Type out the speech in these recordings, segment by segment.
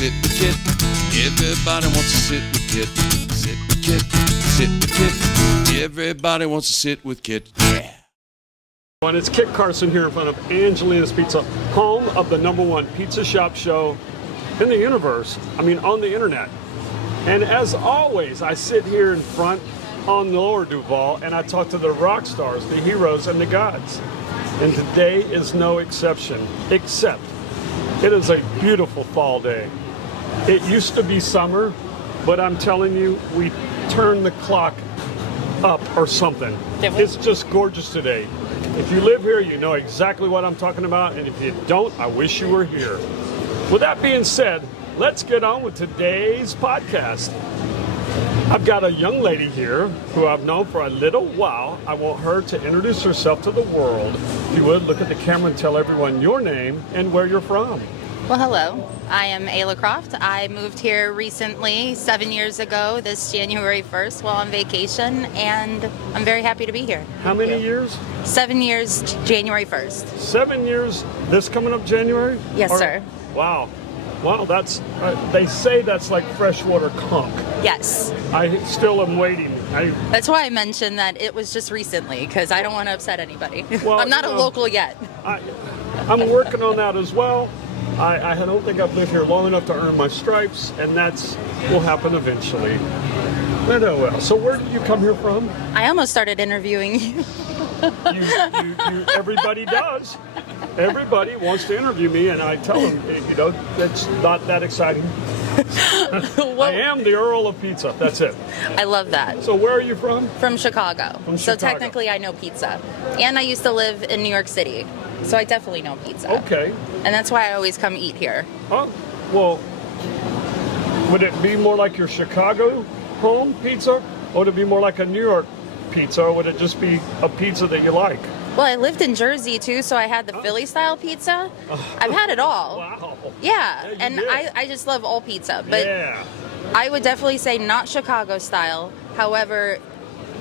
sit with Kit. Everybody wants to sit with Kit. Sit with Kit. Sit with Kit. Everybody wants to sit with Kit. Yeah. And it's Kit Carson here in front of Angelina's Pizza, home of the #1 pizza shop show in the universe. I mean, on the internet. And as always, I sit here in front on the Lower Duval and I talk to the rock stars, the heroes, and the gods. And today is no exception, except it is a beautiful fall day. It used to be summer, but I'm telling you, we turned the clock up or something. It's just gorgeous today. If you live here, you know exactly what I'm talking about, and if you don't, I wish you were here. With that being said, let's get on with today's podcast. I've got a young lady here who I've known for a little while. I want her to introduce herself to the world. If you would, look at the camera and tell everyone your name and where you're from. Well, hello. I am Ayla Croft. I moved here recently, 7 years ago, this January 1st, while on vacation, and I'm very happy to be here. How many years? 7 years, January 1st. 7 years, this coming up January? Yes, sir. Wow. Wow, that's, they say that's like freshwater conch. Yes. I still am waiting. That's why I mentioned that it was just recently, because I don't want to upset anybody. Well, I'm not a local yet. I'm working on that as well. I don't think I've lived here long enough to earn my stripes, and that's will happen eventually. But oh well. So where did you come here from? I almost started interviewing you. Everybody does. Everybody wants to interview me, and I tell them, you know, it's not that exciting. I am the Earl of Pizza. That's it. I love that. So where are you from? From Chicago. From So Chicago. technically I know pizza. And I used to live in New York City. So I definitely know pizza. Okay. And that's why I always come eat here. Oh, well, would it be more like your Chicago home pizza? Or would it be more like a New York pizza? Or would it just be a pizza that you like? Well, I lived in Jersey too, so I had the Philly style pizza. I've had it all. Wow. Yeah, you and did. I just love all pizza. But Yeah. I would definitely say not Chicago style. However,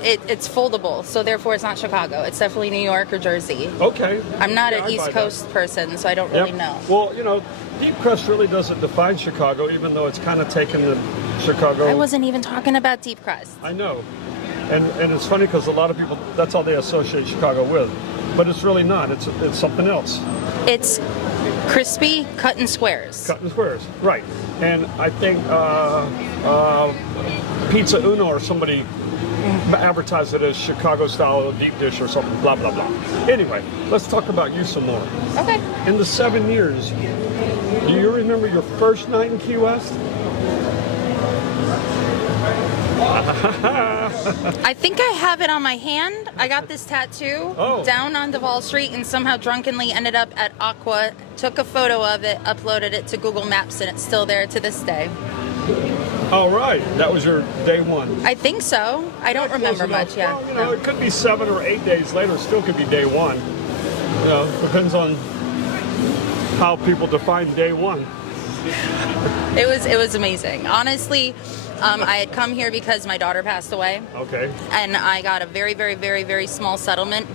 it's foldable, so therefore it's not Chicago. It's definitely New York or Jersey. Okay. I'm not Yeah, an I East buy Coast person, so I don't that. really know. Well, you know, deep crust really doesn't define Chicago, even though it's kind of taken the Chicago. I wasn't even talking about deep crust. I know. And it's funny because a lot of people, that's all they associate Chicago with. But it's really not. It's something else. It's crispy, cut in squares. Cut in squares. Right. And I think Pizza Uno or somebody advertised it as Chicago style deep dish or something, blah, blah, blah. Anyway, let's talk about you some more. Okay. In the 7 years, do you remember your first night in Key West? I think I have it on my hand. I got this tattoo down on Duval Street and somehow drunkenly ended up at Aqua, took a photo of it, uploaded it to Google Maps, and it's still there to this day. All right. That was your day one. I think so. I don't remember much, yeah. Well, you know, it could be 7 or 8 days later. It still could be day one. You know, depends on how people define day one. It was amazing. Honestly, I had come here because my daughter passed away. Okay. And I got a very, very, very, very small settlement,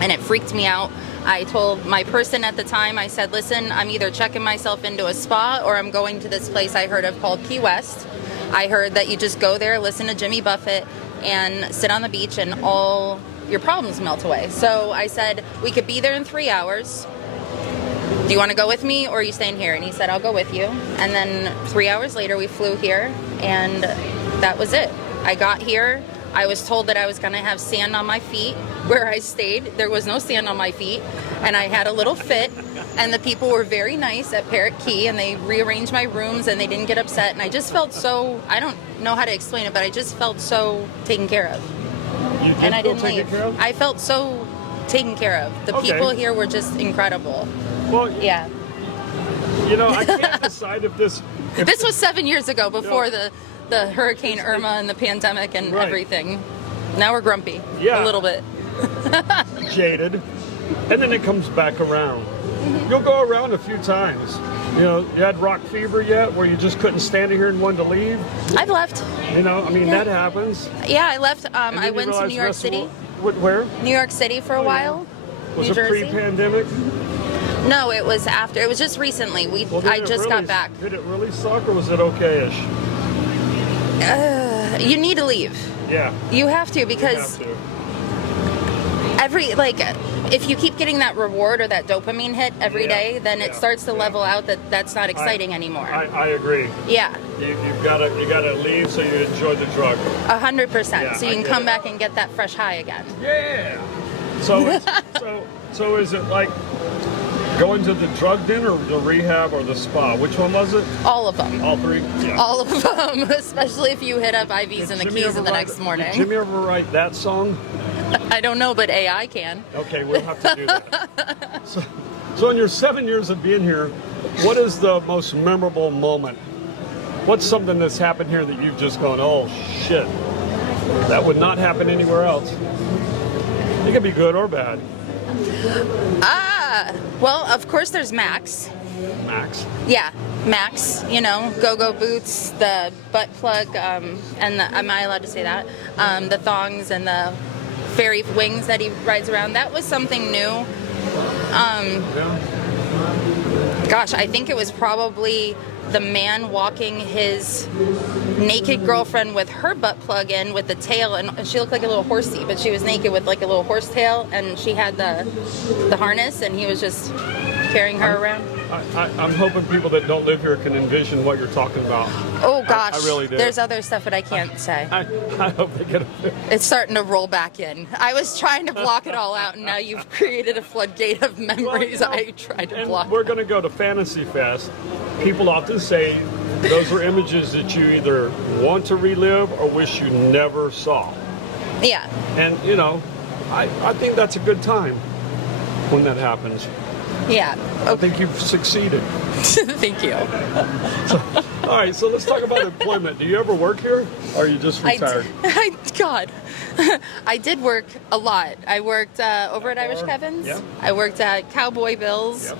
and it freaked me out. I told my person at the time, I said, listen, I'm either checking myself into a spa or I'm going to this place I heard of called Key West. I heard that you just go there, listen to Jimmy Buffett, and sit on the beach and all your problems melt away. So I said, we could be there in 3 hours. Do you want to go with me or are you staying here? And he said, I'll go with you. And then 3 hours later, we flew here, and that was it. I got here. I was told that I was going to have sand on my feet where I stayed. There was no sand on my feet, and I had a little fit, and the people were very nice at Parrot Key, and they rearranged my rooms, and they didn't get upset, and I just felt so, I don't know how to explain it, but I just felt so taken care of. You did And I feel didn't taken leave. care of? I felt so taken care of. The Okay. people here were just incredible. Well, Yeah. you know, I can't decide if this... This was 7 years ago before No. the Hurricane Irma and the pandemic and Right. everything. Now we're grumpy. Yeah. A little bit. jaded, and then it comes back around. You'll go around a few times. You know, you had rock fever yet, where you just couldn't stand it here and wanted to leave? I've left. You know, I mean, that happens. Yeah, I left. And then I you went to realize New the York rest of the City. world- Where? New York City for a while. Was New it Jersey. pre-pandemic? No, it was after. It was just recently. Well, I just got back. Did it really suck, or was it okay-ish? You need to leave. Yeah. You have to, because You have to. if you keep getting that reward or that dopamine hit every day, then it starts to level out that's not exciting anymore. I agree. Yeah. You gotta leave so you enjoy the drug. 100%. Yeah, So you can come back and get that fresh high again. Yeah. So so is it like going to the drug den or the rehab or the spa? Which one was it? All of them. All three? Yeah. All of them, especially if you hit up IVs and the keys the next morning. Did Jimmy ever write that song? I don't know, but AI can. Okay, we'll have to do that. So in your 7 years of being here, what is the most memorable moment? What's something that's happened here that you've just gone, oh shit, that would not happen anywhere else? It could be good or bad. Well, of course there's Max. Max. Yeah, Max, go-go boots, the butt plug, and am I allowed to say that? The thongs and the fairy wings that he rides around. That was something new. Gosh, I think it was probably the man walking his naked girlfriend with her butt plug in with the tail, and she looked like a little horsey, but she was naked with like a little horse tail, and she had the harness, and he was just carrying her around. I'm hoping people that don't live here can envision what you're talking about. Oh gosh, I really do. There's other stuff that I can't say. I hope they get it. It's starting to roll back in. I was trying to block it all out, and now you've created a floodgate of memories I tried to block. We're going to go to Fantasy Fest. People often say those are images that you either want to relive or wish you never saw. Yeah. And, I think that's a good time when that happens. Yeah. I think you've succeeded. Thank you. All right, so let's talk about employment. Do you ever work here, or are you just retired? God, I did work a lot. I worked over at Irish Kevin's. Yep. I worked at Cowboy Bill's. Yep.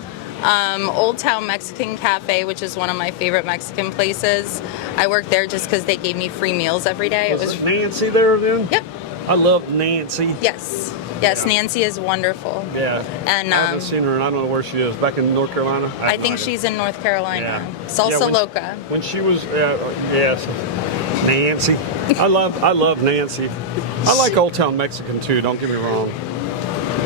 Old Town Mexican Cafe, which is one of my favorite Mexican places. I worked there just because they gave me free meals every day. Was Nancy there then? Yep. I love Nancy. Yes. Yes, yeah. Nancy is wonderful. Yeah. And I haven't seen her, and I don't know where she is. Back in North Carolina? I think she's in North Carolina. Yeah. Salsa Loca. When she was, yes, Nancy. I love Nancy. I like Old Town Mexican too. Don't get me wrong.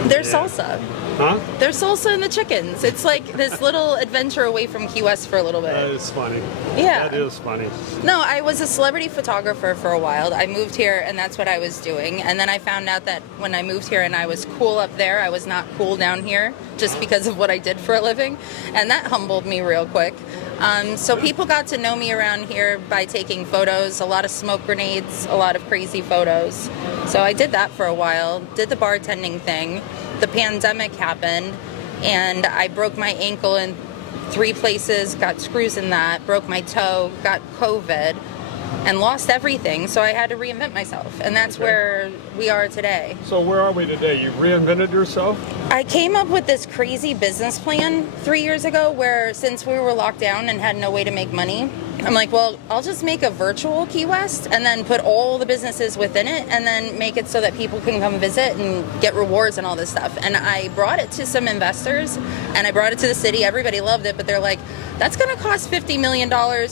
There's salsa. Huh? There's salsa in the chickens. It's like this little adventure away from Key West for a little bit. That is funny. Yeah. That is funny. No, I was a celebrity photographer for a while. I moved here, and that's what I was doing. And then I found out that when I moved here and I was cool up there, I was not cool down here just because of what I did for a living. And that humbled me real quick. So people got to know me around here by taking photos, a lot of smoke grenades, a lot of crazy photos. So I did that for a while, did the bartending thing. The pandemic happened, and I broke my ankle in 3 places, got screws in that, broke my toe, got COVID, and lost everything. So I had to reinvent myself, and that's where we are today. So where are we today? You reinvented yourself? I came up with this crazy business plan 3 years ago where, since we were locked down and had no way to make money, I'm like, well, I'll just make a virtual Key West and then put all the businesses within it and then make it so that people can come visit and get rewards and all this stuff. And I brought it to some investors, and I brought it to the city. Everybody loved it, but they're like, that's going to cost $50 million,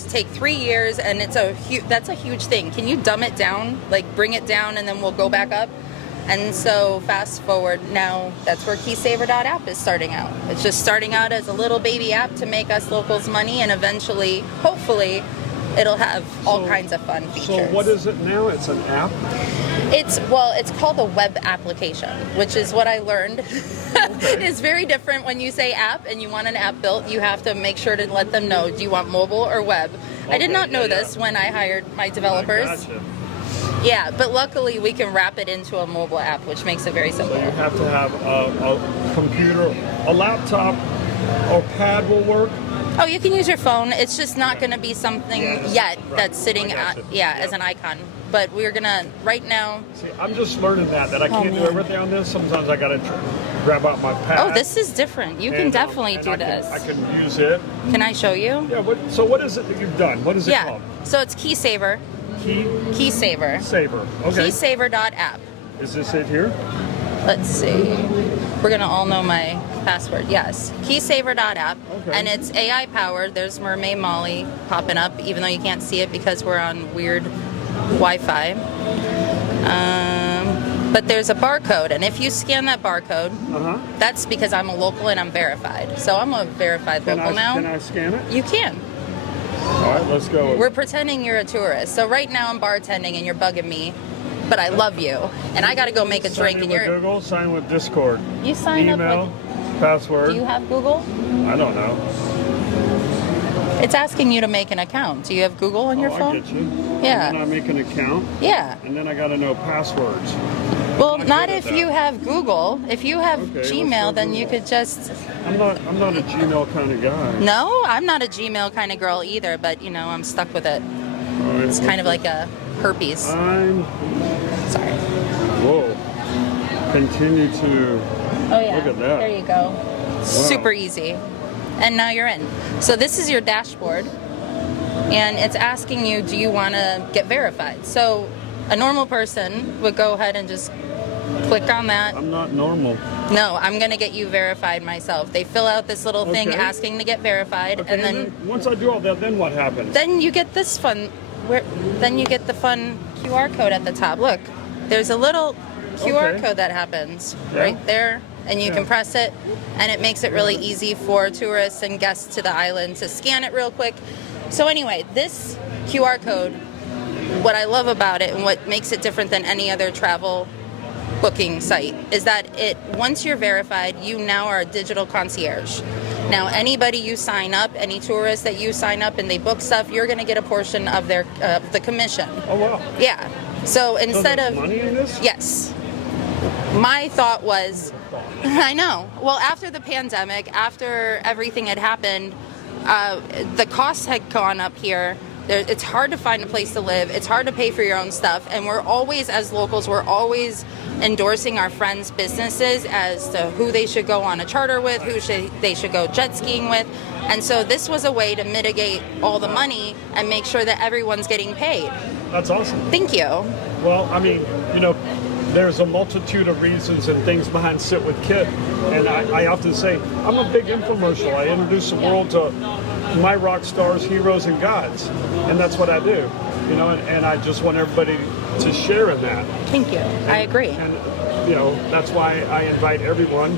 take 3 years, and that's a huge thing. Can you dumb it down, like bring it down, and then we'll go back up? And so fast forward, now that's where KeySaver.app is starting out. It's just starting out as a little baby app to make us locals money, and eventually, hopefully, it'll have all kinds of fun features. So what is it now? It's an app? It's called a web application, which is what I learned. Okay. It's very different when you say app and you want an app built. You have to make sure to let them know, do you want mobile or web? Okay, I did not know this when I hired my developers. I gotcha. Yeah, but luckily we can wrap it into a mobile app, which makes it very simple. So you have to have a computer, a laptop, or pad will work? Oh, you can use your phone. It's just not going to be something yet that's sitting as an icon. But we're going to, right now... See, I'm just learning that I can't do everything on this. Sometimes I got to grab out my pad. Oh, this is different. You can definitely do this. I can use it. Can I show you? Yeah, so what is it that you've done? What is it called? So it's KeySaver. KeySaver. Saver. Okay. KeySaver.app. Is this it here? Let's see. We're going to all know my password, yes. KeySaver.app, Okay. and it's AI powered. There's Mermaid Molly popping up, even though you can't see it because we're on weird Wi-Fi. But there's a barcode, and if you scan that barcode, that's because I'm a local and I'm verified. So I'm a verified local now. Can I scan it? You can. All right, let's go. We're pretending you're a tourist. So right now I'm bartending and you're bugging me, but I love you, and I got to go make a drink. Sign And in with you're Google, sign with Discord. you sign Email, up. password. Do you have Google? I don't know. It's asking you to make an account. Do you have Google on your phone? I get you. Yeah. And then I make an account, Yeah. and then I got to know passwords. Well, not not good at if that. you have Google. If you have Okay, let's go Gmail, then you Google. could just. I'm not a Gmail kind of guy. No, I'm not a Gmail kind of girl either, but I'm stuck with it. All right, It's kind of like a herpes. Sorry. Whoa. Continue to. Oh yeah. Look at that. There you go. Super easy. And now you're in. So this is your dashboard, and it's asking you, do you want to get verified? So a normal person would go ahead and just click on that. I'm not normal. No, I'm going to get you verified myself. They fill out this little thing Okay. asking to get verified, Okay, and then once I do all that, then what happens? then you get this fun. Then you get the fun QR code at the top. Look, there's a little QR Okay. code that happens Yeah. right there, and you Yeah. can press it, and it makes it really easy for tourists and guests to the island to scan it real quick. So anyway, this QR code, what I love about it and what makes it different than any other travel booking site is that once you're verified, you now are a digital concierge. Now anybody you sign up, any tourist that you sign up and they book stuff, you're going to get a portion of their the commission. Oh wow. Yeah. So instead there's of money in this? yes, my thought was, I know. Well, after the pandemic, after everything had happened, the costs had gone up here. It's hard to find a place to live. It's hard to pay for your own stuff. And we're always, as locals, we're always endorsing our friends' businesses as to who they should go on a charter with, they should go jet skiing with. And so this was a way to mitigate all the money and make sure that everyone's getting paid. That's awesome. Thank you. Well, I mean, there's a multitude of reasons and things behind Sit with Kit. And I often say, I'm a big infomercial. I introduce the world to my rock stars, heroes, and gods. And that's what I do. And I just want everybody to share in that. Thank you. I agree. And, that's why I invite everyone,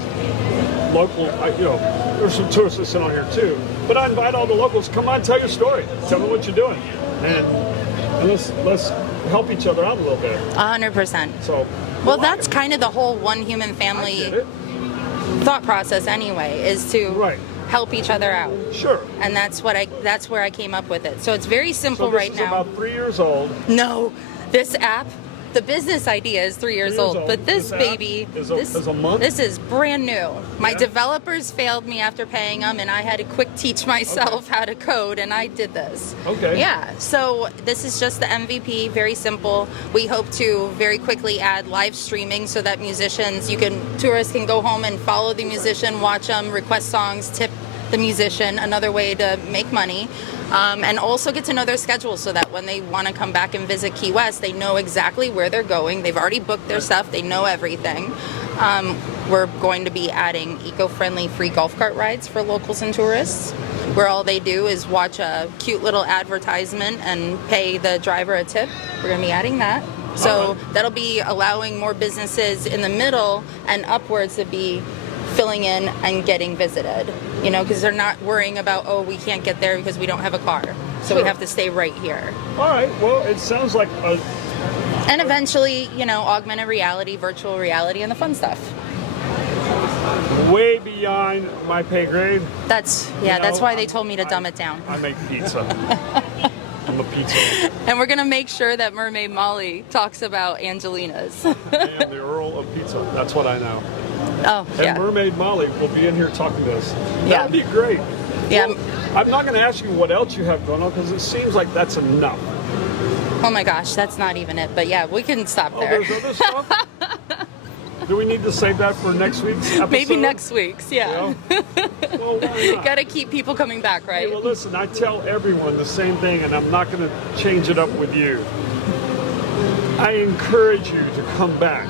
local, there's some tourists that sit on here too. But I invite all the locals, come on, tell your story. Tell me what you're doing. And let's help each other out a little bit. 100%. So, Well, that's kind of the whole one human I get family it. thought process anyway, is to Right. help each other out. Sure. And that's where I came up with it. So it's very simple So this right is now. about 3 years old. No, this app, the business idea is 3 years old, but this app baby, is a month? this is brand new. My Yeah. developers failed me after paying them, and I had to quick teach myself how to code, and I did this. Okay. Yeah, so this is just the MVP, very simple. We hope to very quickly add live streaming so that tourists can go home and follow the musician, watch them, request songs, tip the musician, another way to make money, and also get to know their schedule so that when they want to come back and visit Key West, they know exactly where they're going. They've already booked their stuff. They know everything. We're going to be adding eco-friendly free golf cart rides for locals and tourists, where all they do is watch a cute little advertisement and pay the driver a tip. We're going to be adding that. So that'll be allowing more businesses in the middle and upwards to be filling in and getting visited, because they're not worrying about, oh, we can't get there because we don't have a car, so we have to stay right here. All right. Well, it sounds like And eventually, augmented reality, virtual reality, and the fun stuff. way beyond my pay grade. That's why they told me to dumb it down. I make pizza. I'm a pizza. And we're gonna make sure that Mermaid Molly talks about Angelina's. I am the Earl of Pizza. That's what I know. Oh, And yeah. Mermaid Molly will be in here talking to us. Yeah. That'd be great. Yeah. Well, I'm not going to ask you what else you have going on because it seems like that's enough. Oh my gosh, that's not even it. But yeah, we can stop Oh, there. there's other stuff? Do we need to save that for next week's episode? Maybe next week's, yeah. Well, why not? Gotta keep people coming back, right? Well, listen, I tell everyone the same thing, and I'm not going to change it up with you. I encourage you to come back,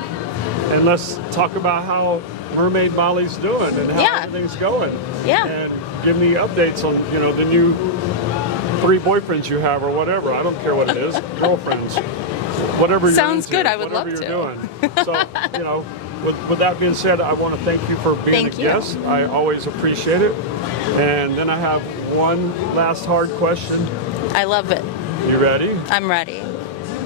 and let's talk about how Mermaid Molly's doing and how Yeah. everything's going. Yeah. And give me updates on, you know, the new 3 boyfriends you have or whatever. I don't care what it is. Girlfriends. Whatever you're Sounds into, good. I would whatever love you're to. doing. So, you know, with that being said, I want to thank you for being Thank a you. guest. I always appreciate it. And then I have one last hard question. I love it. You ready? I'm ready.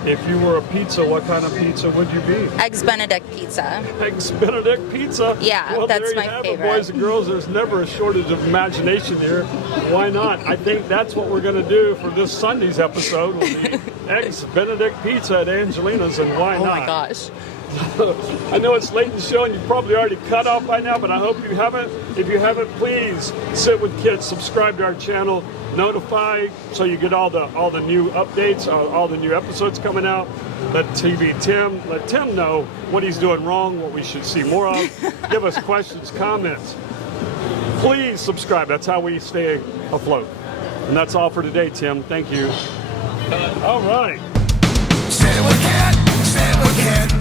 If you were a pizza, what kind of pizza would you be? Eggs Benedict pizza. Eggs Benedict pizza. Yeah, well, that's there you my have favorite. It, boys and girls. There's never a shortage of imagination here. Why not? I think that's what we're going to do for this Sunday's episode. Will be Eggs Benedict pizza at Angelina's, and why Oh not? my gosh. I know it's late in the show and you've probably already cut off by now, but I hope you haven't. If you haven't, please sit with Kit, subscribe to our channel, notify so you get all the new updates, all the new episodes coming out. Let Tim know what he's doing wrong, what we should see more of. Give us questions, comments. Please subscribe. That's how we stay afloat. And that's all for today, Tim. Thank you. All right. Sit with Kit, sit with Kit.